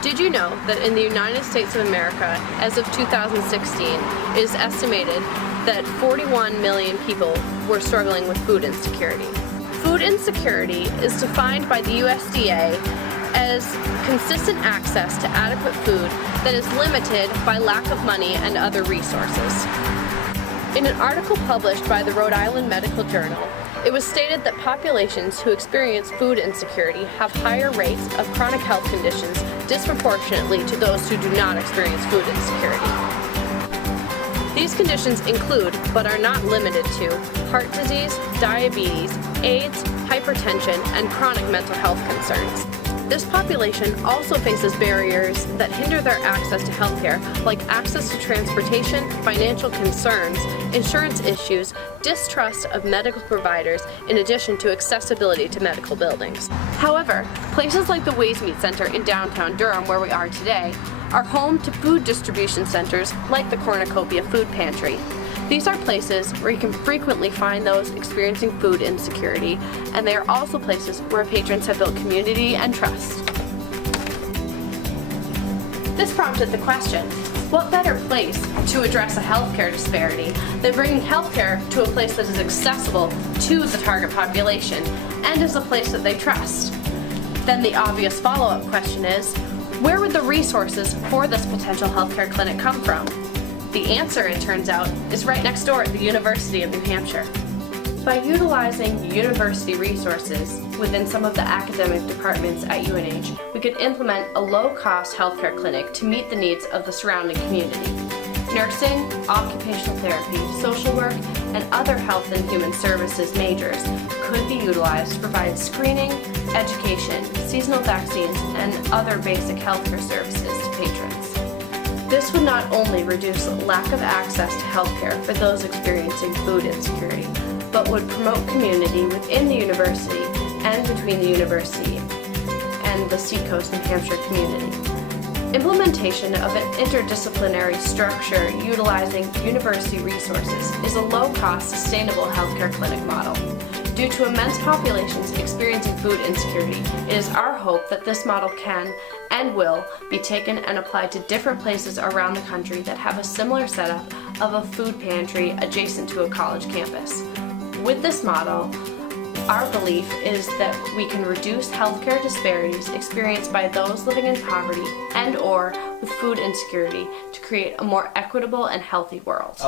Did you know that in the United States of America, as of 2016, it is estimated that 41 million people were struggling with food insecurity? Food insecurity is defined by the USDA as consistent access to adequate food that is limited by lack of money and other resources. In an article published by the Rhode Island Medical Journal, it was stated that populations who experience food insecurity have higher rates of chronic health conditions disproportionately to those who do not experience food insecurity. These conditions include, but are not limited to, heart disease, diabetes, AIDS, hypertension, and chronic mental health concerns. This population also faces barriers that hinder their access to healthcare, like access to transportation, financial concerns, insurance issues, distrust of medical providers, in addition to accessibility to medical buildings. However, places like the Ways Meat Center in downtown Durham, where we are today, are home to food distribution centers like the Cornucopia Food Pantry. These are places where you can frequently find those experiencing food insecurity, and they are also places where patrons have built community and trust. This prompted the question, what better place to address a healthcare disparity than bringing healthcare to a place that is accessible to the target population and is a place that they trust? Then the obvious follow-up question is, where would the resources for this potential healthcare clinic come from? The answer, it turns out, is right next door at the University of New Hampshire. By utilizing university resources within some of the academic departments at UNH, we could implement a low-cost healthcare clinic to meet the needs of the surrounding community. Nursing, occupational therapy, social work, and other health and human services majors could be utilized to provide screening, education, seasonal vaccines, and other basic healthcare services to patrons. This would not only reduce lack of access to healthcare for those experiencing food insecurity, but would promote community within the university and between the university and the Seacoast New Hampshire community. Implementation of an interdisciplinary structure utilizing university resources is a low-cost, sustainable healthcare clinic model. Due to immense populations experiencing food insecurity, it is our hope that this model can and will be taken and applied to different places around the country that have a similar setup of a food pantry adjacent to a college campus. With this model, our belief is that we can reduce healthcare disparities experienced by those living in poverty and/or with food insecurity to create a more equitable and healthy world.